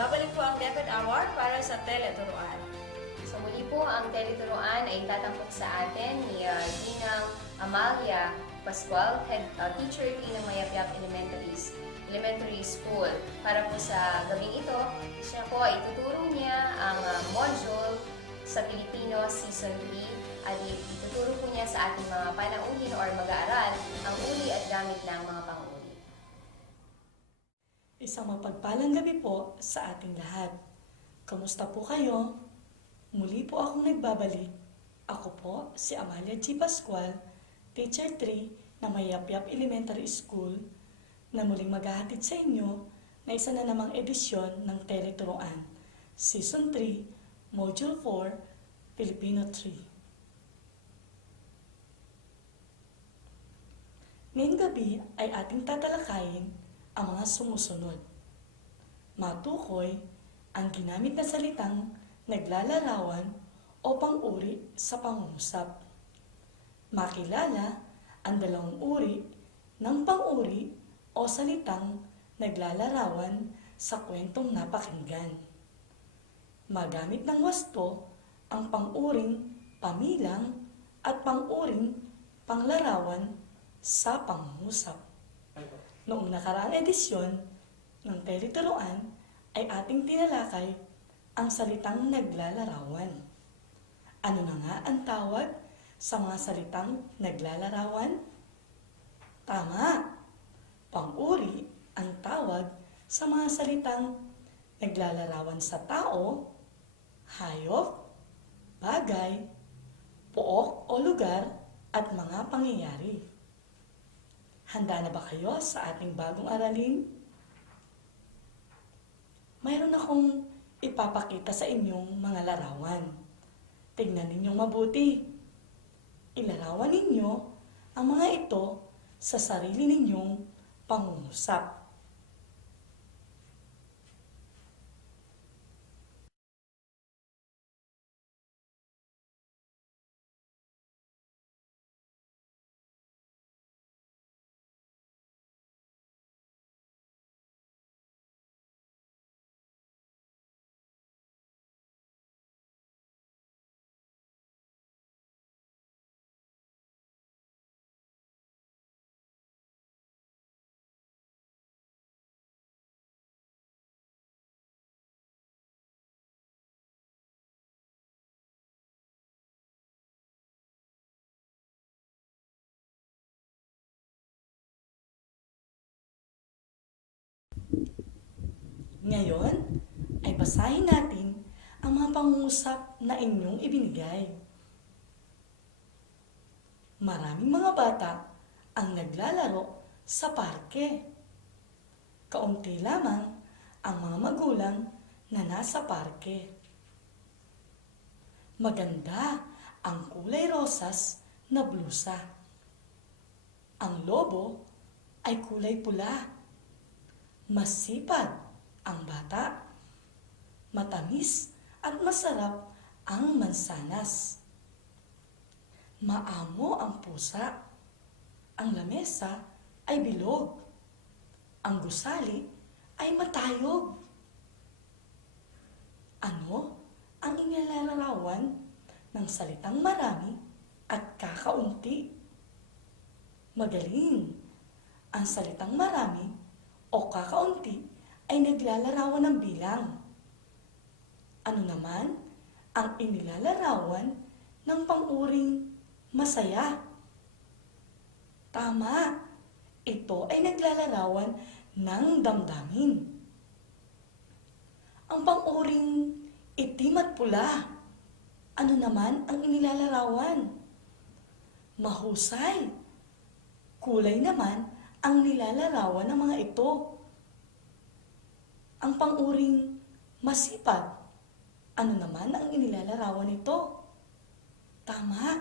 Babalik po ang DepEd Award para sa teleturuan. So muli po, ang teleturuan ay tatampok sa atin ni Ginang Amalia Pascual, Head Teacher ng Mayapyap Elementary School. Para po sa gabing ito, siya po ay ituturo niya ang module sa Pilipino Season 3 at ituturo po niya sa ating mga panauhin or mag-aaral ang uri at gamit ng mga pang-uri. Isang mapagpalang gabi po sa ating lahat. Kamusta po kayo? Muli po akong nagbabalik. Ako po si Amalia G. Pascual, Teacher 3 ng Mayapyap Elementary School, na muling maghahatid sa inyo na isa na namang edisyon ng Teleturuan, Season 3, Module 4, Filipino 3. Ngayong gabi ay ating tatalakayin ang mga sumusunod. Matukoy ang ginamit na salitang naglalarawan o pang-uri sa pangungusap. Makilala ang dalawang uri ng pang-uri o salitang naglalarawan sa kwentong napakinggan. Magamit ng wasto ang pang-uring pamilang at pang-uring panglarawan sa pangungusap. Noong nakaraang edisyon ng Teleturuan ay ating tinalakay ang salitang naglalarawan. Ano na nga ang tawag sa mga salitang naglalarawan? Tama! Pang-uri ang tawag sa mga salitang naglalarawan sa tao, hayop, bagay, pook o lugar at mga pangyayari. Handa na ba kayo sa ating bagong aralin? Mayroon akong ipapakita sa inyong mga larawan. Tingnan ninyong mabuti. Ilarawan ninyo ang mga ito sa sarili ninyong pangungusap. Ngayon ay basahin natin ang mga pangungusap na inyong ibinigay. Maraming mga bata ang naglalaro sa parke. Kaunti lamang ang mga magulang na nasa parke. Maganda ang kulay rosas na blusa. Ang lobo ay kulay pula. Masipag ang bata. Matamis at masarap ang mansanas. Maamo ang pusa. Ang lamesa ay bilog. Ang gusali ay matayog. Ano ang inilalarawan ng salitang marami at kakaunti? Magaling! Ang salitang marami o kakaunti ay naglalarawan ng bilang. Ano naman ang inilalarawan ng pang-uring masaya? Tama! Ito ay naglalarawan ng damdamin. Ang pang-uring itim at pula, ano naman ang inilalarawan? Mahusay! Kulay naman ang nilalarawan ng mga ito. Ang pang-uring masipag, ano naman ang inilalarawan nito? Tama!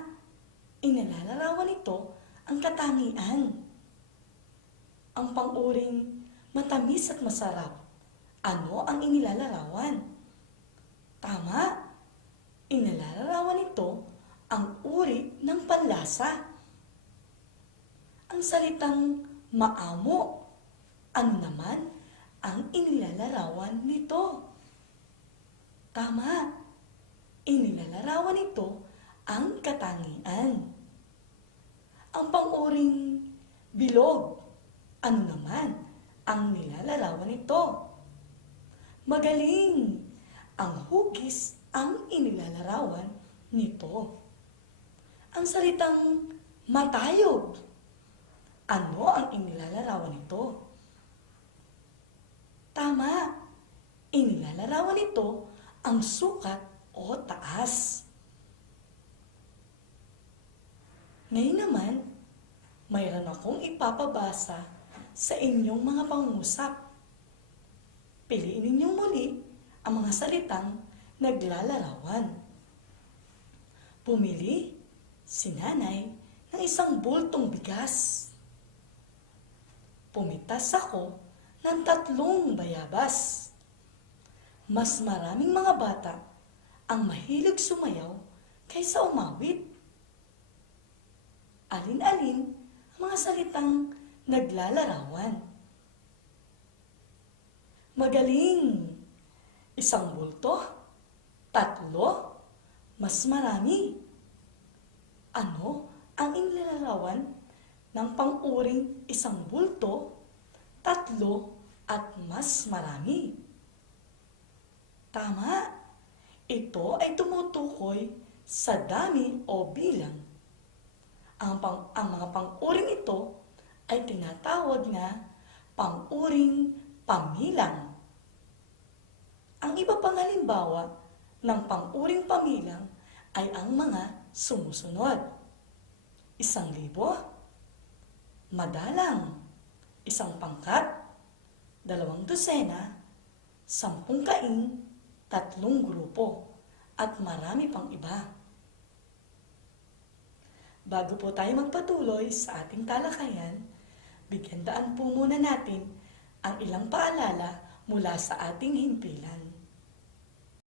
Inilalarawan nito ang katangian. Ang pang-uring matamis at masarap, ano ang inilalarawan? Tama! Inilalarawan nito ang uri ng panlasa. Ang salitang maamo, ano naman ang inilalarawan nito? Tama. Inilalarawan nito ang katangian. Ang pang-uring bilog, ano naman ang nilalarawan nito? Magaling! Ang hugis ang inilalarawan nito. Ang salitang matayog, ano ang inilalarawan nito? Tama! Inilalarawan nito ang sukat o taas. Ngayon naman, mayroon akong ipapabasa sa inyong mga pangungusap. Piliin ninyong muli ang mga salitang naglalarawan. Pumili si nanay ng isang bultong bigas. Pumitas ako ng 3 bayabas. Mas maraming mga bata ang mahilig sumayaw kaysa umawit. Alin-alin ang mga salitang naglalarawan? Magaling! 1 bulto, 3, mas marami. Ano ang inilalarawan ng pang-uring 1 bulto, 3, at mas marami? Tama! Ito ay tumutukoy sa dami o bilang. Ang mga pang-uring ito ay tinatawag na pang-uring pamilang. Ang iba pang halimbawa ng pang-uring pamilang ay ang mga sumusunod. 1,000, madalang, 1 pangkat, 2 dosena, 10 kaing, 3 grupo, at marami pang iba. Bago po tayo magpatuloy sa ating talakayan, bigyan daan po muna natin ang ilang paalala mula sa ating himpilan.